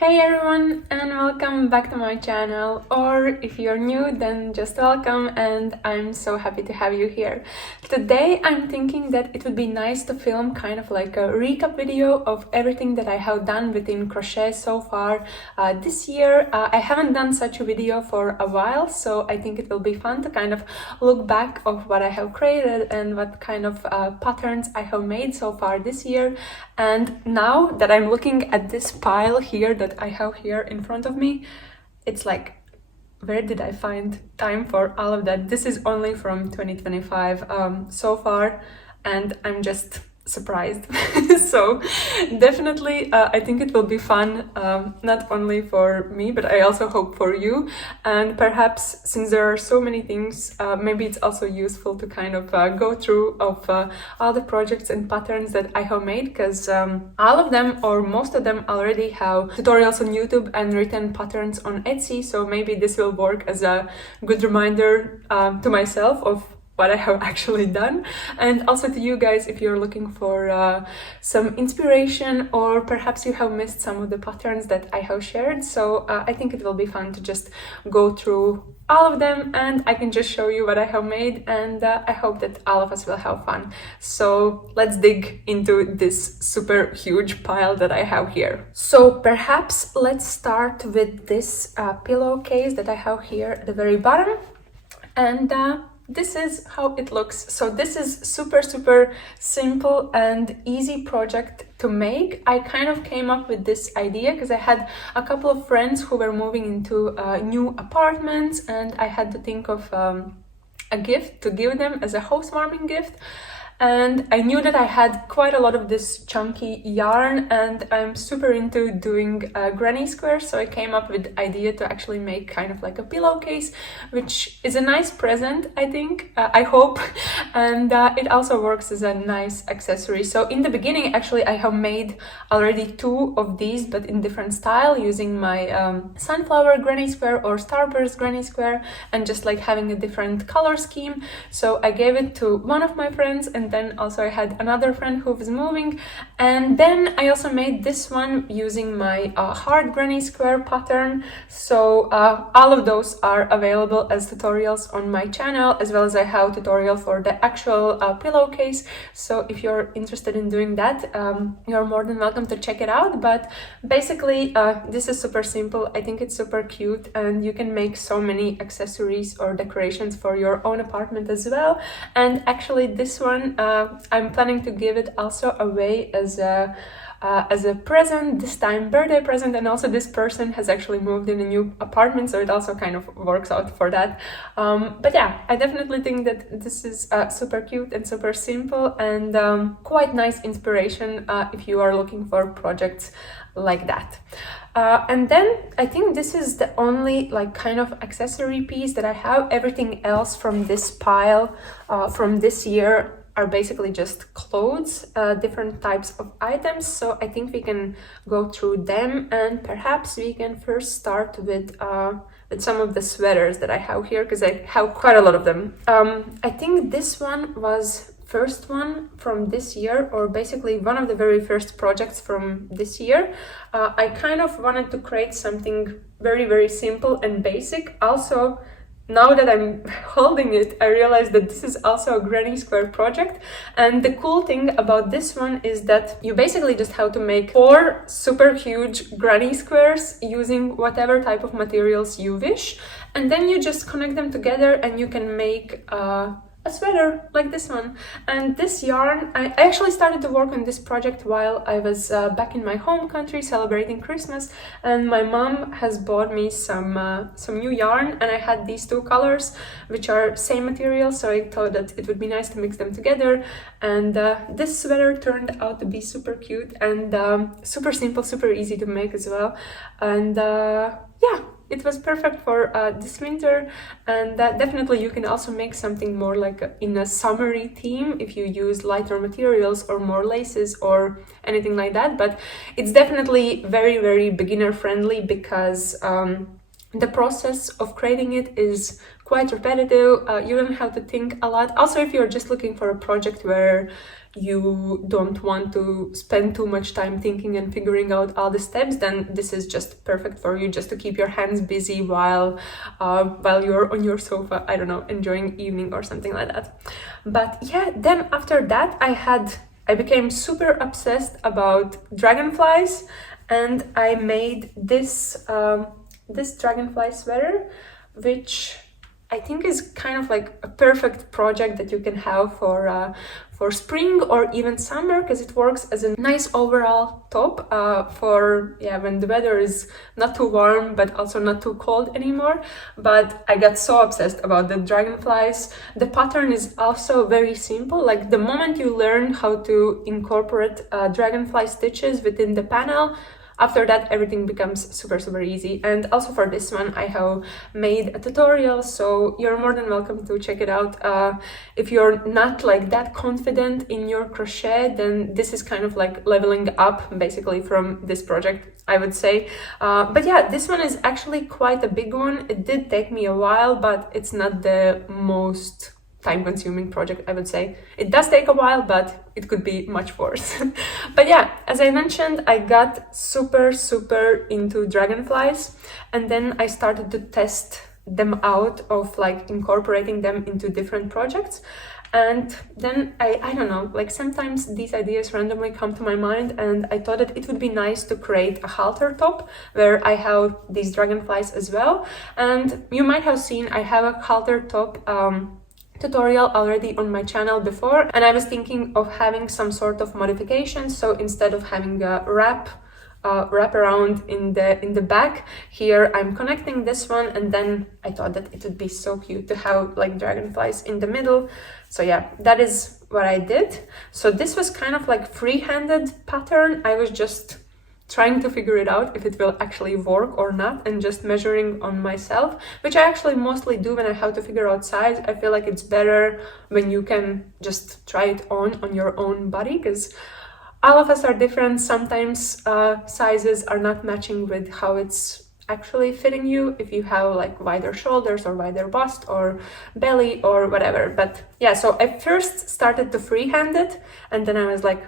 Hey everyone, and welcome back to my channel, or if you're new then just welcome, and I'm so happy to have you here. Today I'm thinking that it would be nice to film kind of like a recap video of everything that I have done within crochet so far this year. I haven't done such a video for a while, so I think it will be fun to kind of look back of what I have created and what kind of patterns I have made so far this year. And now that I'm looking at this pile here that I have here in front of me, it's like, where did I find time for all of that? This is only from 2025 so far, and I'm just surprised. So definitely I think it will be fun, not only for me, but I also hope for you. And perhaps since there are so many things, maybe it's also useful to kind of go through of all the projects and patterns that I have made, because all of them or most of them already have tutorials on YouTube and written patterns on Etsy, so maybe this will work as a good reminder to myself of what I have actually done, and also to you guys if you're looking for some inspiration, or perhaps you have missed some of the patterns that I have shared. So I think it will be fun to just go through all of them, and I can just show you what I have made, and I hope that all of us will have fun. So let's dig into this super huge pile that I have here. So perhaps let's start with this pillowcase that I have here at the very bottom, and this is how it looks. So this is super simple and easy project to make. I kind of came up with this idea because I had a couple of friends who were moving into new apartments, and I had to think of a gift to give them as a housewarming gift. And I knew that I had quite a lot of this chunky yarn, and I'm super into doing granny squares, so I came up with the idea to actually make kind of like a pillowcase, which is a nice present, I think, I hope, and it also works as a nice accessory. So in the beginning, actually, I have made already 2 of these, but in different style, using my sunflower granny square or starburst granny square, and just like having a different color scheme. So I gave it to one of my friends, and then also I had another friend who was moving, and then I also made this one using my heart granny square pattern. So all of those are available as tutorials on my channel, as well as I have tutorial for the actual pillowcase. So if you're interested in doing that, you're more than welcome to check it out. But basically this is super simple. I think it's super cute, and you can make so many accessories or decorations for your own apartment as well. And actually this one I'm planning to give it also away as a present, this time birthday present, and also this person has actually moved in a new apartment, so it also kind of works out for that. But yeah, I definitely think that this is super cute and super simple, and quite nice inspiration if you are looking for projects like that. And then I think this is the only like kind of accessory piece that I have. Everything else from this pile from this year are basically just clothes, different types of items. So I think we can go through them, and perhaps we can first start with some of the sweaters that I have here, because I have quite a lot of them. I think this one was first one from this year, or basically one of the very first projects from this year. I kind of wanted to create something very simple and basic. Also, now that I'm holding it, I realized that this is also a granny square project. And the cool thing about this one is that you basically just have to make 4 super huge granny squares using whatever type of materials you wish. And then you just connect them together, and you can make a sweater like this one. And this yarn, I actually started to work on this project while I was back in my home country celebrating Christmas, and my mom has bought me some new yarn, and I had these 2 colors which are same material, so I thought that it would be nice to mix them together. And this sweater turned out to be super cute and super simple, super easy to make as well. And yeah, it was perfect for this winter. And definitely you can also make something more like in a summery theme if you use lighter materials or more laces or anything like that. But it's definitely very beginner friendly, because the process of creating it is quite repetitive. You don't have to think a lot. Also, if you're just looking for a project where you don't want to spend too much time thinking and figuring out all the steps, then this is just perfect for you, just to keep your hands busy while you're on your sofa, I don't know, enjoying evening or something like that. But yeah, then after that I became super obsessed about dragonflies, and I made this this dragonfly sweater, which I think is kind of like a perfect project that you can have for spring or even summer, because it works as a nice overall top for when the weather is not too warm but also not too cold anymore. But I got so obsessed about the dragonflies. The pattern is also very simple. Like the moment you learn how to incorporate dragonfly stitches within the panel, after that, everything becomes super easy. And also for this one, I have made a tutorial, so you're more than welcome to check it out. If you're not like that confident in your crochet, then this is kind of like leveling up basically from this project, I would say. But yeah, this one is actually quite a big one. It did take me a while, but it's not the most time-consuming project, I would say. It does take a while, but it could be much worse. But yeah, as I mentioned, I got super into dragonflies, and then I started to test them out of like incorporating them into different projects. And then I don't know, like sometimes these ideas randomly come to my mind, and I thought that it would be nice to create a halter top where I have these dragonflies as well. And you might have seen I have a halter top tutorial already on my channel before, and I was thinking of having some sort of modification. So instead of having a wrap around in the back, here I'm connecting this one, and then I thought that it would be so cute to have like dragonflies in the middle. So yeah, that is what I did. So this was kind of like free-handed pattern. I was just trying to figure it out if it will actually work or not, and just measuring on myself, which I actually mostly do when I have to figure out size. I feel like it's better when you can just try it on your own body, because all of us are different. Sometimes sizes are not matching with how it's actually fitting you, if you have like wider shoulders or wider bust or belly or whatever. But yeah, so I first started to freehand it, and then I was like,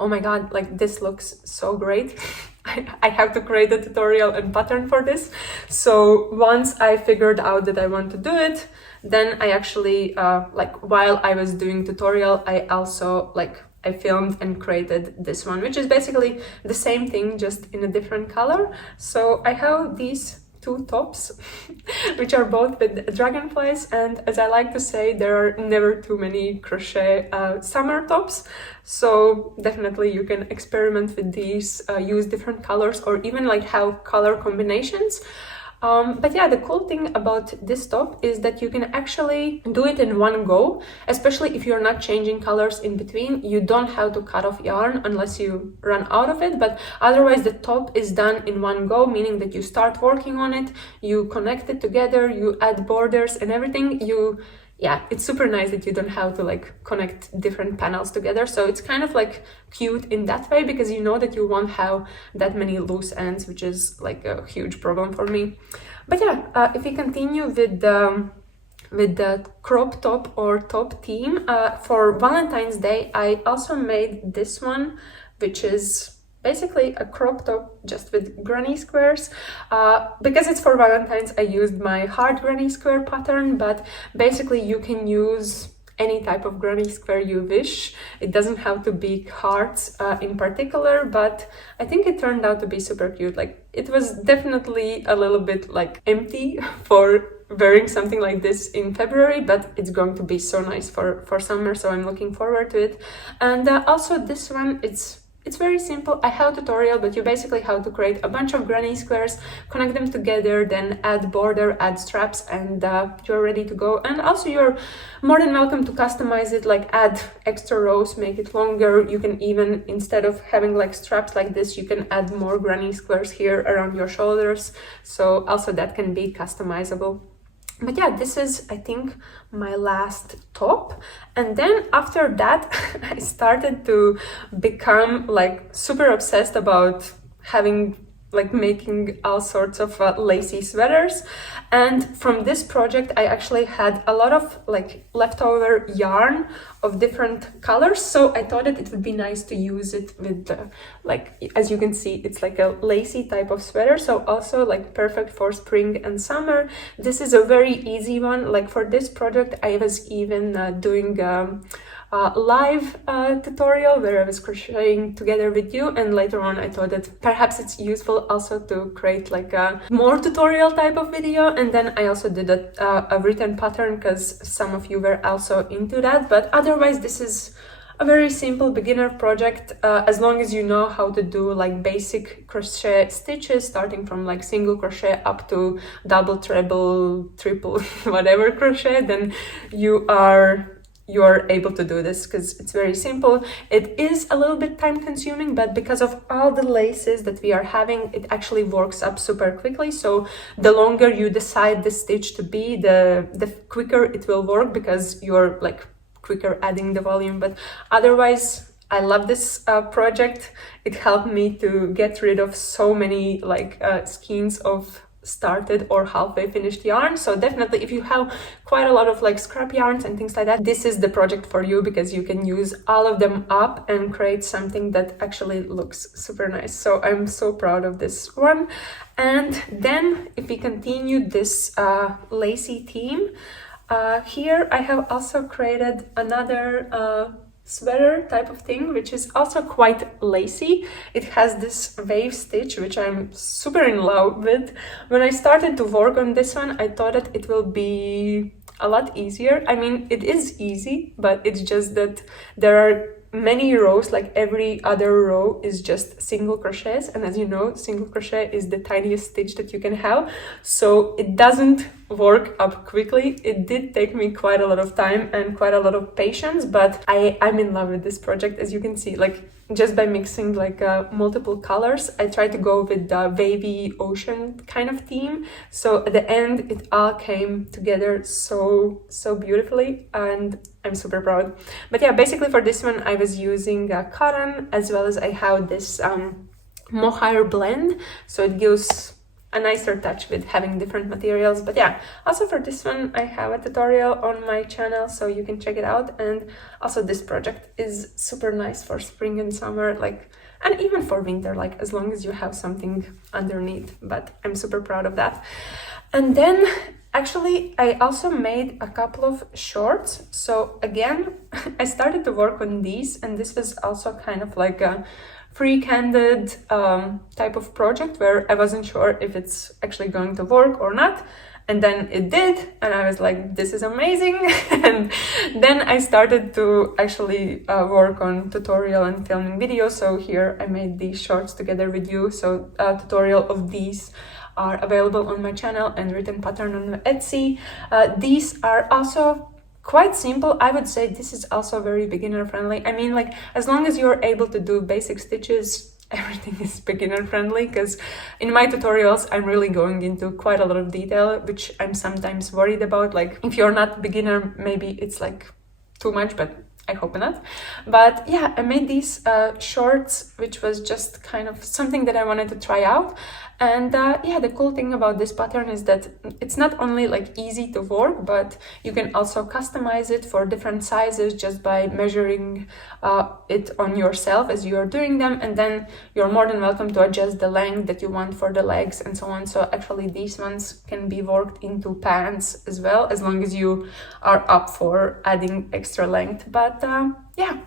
oh my god, like this looks so great. I have to create a tutorial and pattern for this. So once I figured out that I want to do it, then I actually like while I was doing tutorial, I also I filmed and created this one, which is basically the same thing, just in a different color. So I have these two tops, which are both with dragonflies, and as I like to say, there are never too many crochet summer tops. So definitely you can experiment with these, use different colors, or even like have color combinations. But yeah, the cool thing about this top is that you can actually do it in one go, especially if you're not changing colors in between. You don't have to cut off yarn unless you run out of it, but otherwise the top is done in one go, meaning that you start working on it, you connect it together, you add borders and everything. Yeah, it's super nice that you don't have to like connect different panels together. So it's kind of like cute in that way, because you know that you won't have that many loose ends, which is like a huge problem for me. But yeah, if we continue with the crop top or top theme, for Valentine's Day, I also made this one, which is basically a crop top just with granny squares. Because it's for Valentine's, I used my heart granny square pattern, but basically you can use any type of granny square you wish. It doesn't have to be hearts in particular, but I think it turned out to be super cute. Like, it was definitely a little bit like empty for wearing something like this in February, but it's going to be so nice for summer, so I'm looking forward to it. And also this one, it's very simple. I have a tutorial, but you basically have to create a bunch of granny squares, connect them together, then add border, add straps, and you're ready to go. And also you're more than welcome to customize it, like add extra rows, make it longer. You can even, instead of having like straps like this, you can add more granny squares here around your shoulders. So also that can be customizable. But yeah, this is, I think, my last top. And then after that, I started to become like super obsessed about having like making all sorts of lacy sweaters. And from this project I actually had a lot of like leftover yarn of different colors, so I thought that it would be nice to use it with like, as you can see, it's like a lacy type of sweater, so also like perfect for spring and summer. This is a very easy one. Like for this project I was even doing live tutorial where I was crocheting together with you, and later on I thought that perhaps it's useful also to create like a more tutorial type of video. And then I also did a written pattern because some of you were also into that. But otherwise this is a very simple beginner project, as long as you know how to do like basic crochet stitches, starting from like single crochet up to double, treble, triple, whatever crochet, then you're able to do this because it's very simple. It is a little bit time consuming, but because of all the laces that we are having, it actually works up super quickly. So the longer you decide the stitch to be, the quicker it will work, because you're like quicker adding the volume. But otherwise I love this project. It helped me to get rid of so many like skeins of started or halfway finished yarn. So definitely if you have quite a lot of like scrap yarns and things like that, this is the project for you, because you can use all of them up and create something that actually looks super nice. So I'm so proud of this one. And then if we continue this lacy theme, here I have also created another sweater type of thing, which is also quite lacy. It has this wave stitch, which I'm super in love with. When I started to work on this one, I thought that it will be a lot easier. I mean, it is easy, but it's just that there are many rows, like every other row is just single crochets, and as you know, single crochet is the tiniest stitch that you can have, so it doesn't work up quickly. It did take me quite a lot of time and quite a lot of patience, but I'm in love with this project. As you can see, like just by mixing like multiple colors, I tried to go with the wavy ocean kind of theme, so at the end it all came together so beautifully, and I'm super proud. But yeah, basically for this one I was using cotton, as well as I have this mohair blend, so it gives a nicer touch with having different materials. But yeah, also for this one I have a tutorial on my channel, so you can check it out. And also this project is super nice for spring and summer, like, and even for winter, like as long as you have something underneath. But I'm super proud of that. And then actually I also made a couple of shorts. So again, I started to work on these, and this was also kind of like a free-handed type of project where I wasn't sure if it's actually going to work or not. And then it did, and I was like, this is amazing. And then I started to actually work on tutorial and filming videos. So here I made these shorts together with you. So a tutorial of these are available on my channel, and written pattern on Etsy. These are also quite simple. I would say this is also very beginner friendly. I mean, like, as long as you're able to do basic stitches, everything is beginner friendly, because in my tutorials I'm really going into quite a lot of detail, which I'm sometimes worried about. Like, if you're not beginner, maybe it's like too much, but I hope not. But yeah, I made these shorts, which was just kind of something that I wanted to try out. And yeah, the cool thing about this pattern is that it's not only like easy to work, but you can also customize it for different sizes just by measuring it on yourself as you are doing them, and then you're more than welcome to adjust the length that you want for the legs and so on. So actually these ones can be worked into pants as well, as long as you are up for adding extra length. But yeah,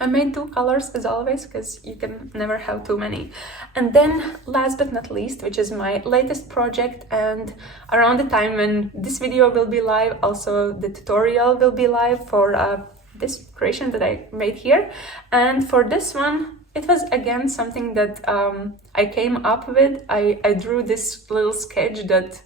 I made 2 colors as always, because you can never have too many. And then last but not least, which is my latest project, and around the time when this video will be live, also the tutorial will be live for this creation that I made here. And for this one, it was again something that I came up with. I drew this little sketch that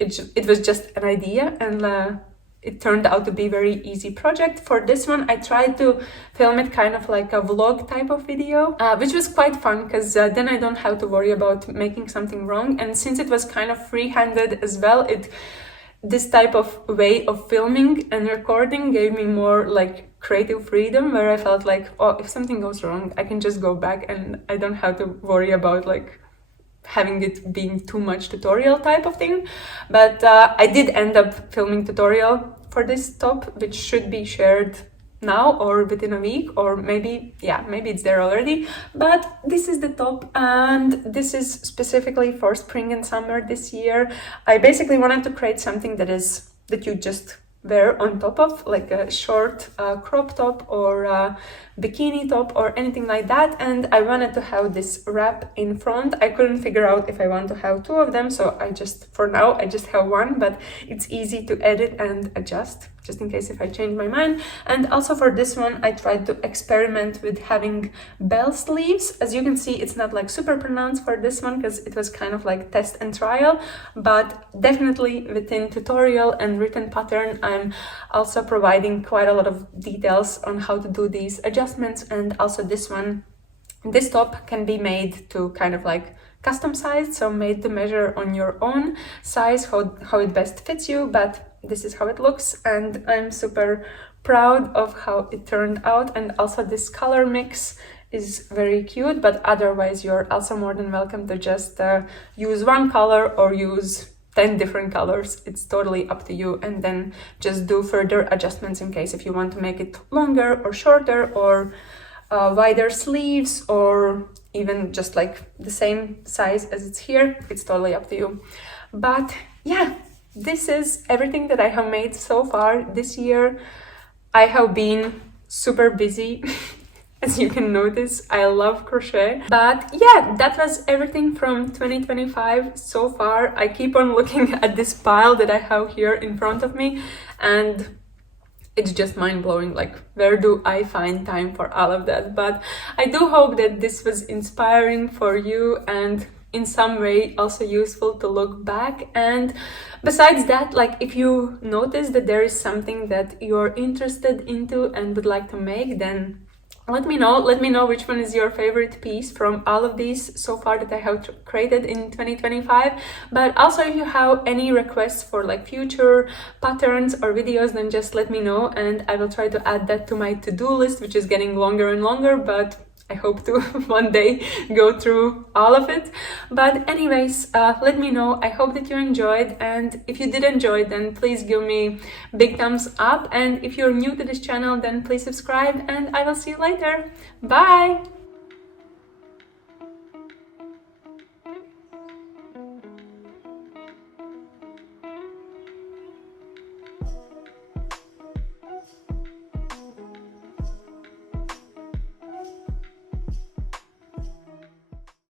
it was just an idea, and it turned out to be a very easy project. For this one, I tried to film it kind of like a vlog type of video, which was quite fun, because then I don't have to worry about making something wrong. And since it was kind of free-handed as well, this type of way of filming and recording gave me more like creative freedom, where I felt like, oh, if something goes wrong, I can just go back and I don't have to worry about like having it being too much tutorial type of thing, but I did end up filming tutorial for this top, which should be shared now or within a week, or maybe, yeah, maybe it's there already. But this is the top, and this is specifically for spring and summer this year. I basically wanted to create something that you just wear on top of, like a short crop top or a bikini top or anything like that. And I wanted to have this wrap in front. I couldn't figure out if I want to have two of them, so for now I just have one, but it's easy to edit and adjust just in case if I change my mind. And also for this one, I tried to experiment with having bell sleeves. As you can see, it's not like super pronounced for this one because it was kind of like test and trial, but definitely within tutorial and written pattern, I'm also providing quite a lot of details on how to do these adjustments. And also this top can be made to kind of like custom sized, so made to measure on your own size, how it best fits you. But this is how it looks, and I'm super proud of how it turned out. And also this color mix is very cute, but otherwise you're also more than welcome to just use one color or use 10 different colors. It's totally up to you, and then just do further adjustments in case if you want to make it longer or shorter, or wider sleeves, or even just like the same size as it's here. It's totally up to you. But yeah, this is everything that I have made so far this year. I have been super busy. As you can notice, I love crochet. But yeah, that was everything from 2025 so far. I keep on looking at this pile that I have here in front of me, and it's just mind-blowing, like where do I find time for all of that? But I do hope that this was inspiring for you and in some way also useful to look back. And besides that, like if you notice that there is something that you're interested into and would like to make, then let me know which one is your favorite piece from all of these so far that I have created in 2025. But also if you have any requests for like future patterns or videos, then just let me know, and I will try to add that to my to-do list, which is getting longer and longer, but I hope to one day go through all of it. But anyways, let me know. I hope that you enjoyed, and if you did enjoy, then please give me big thumbs up, and if you're new to this channel, then please subscribe, and I will see you later. Bye!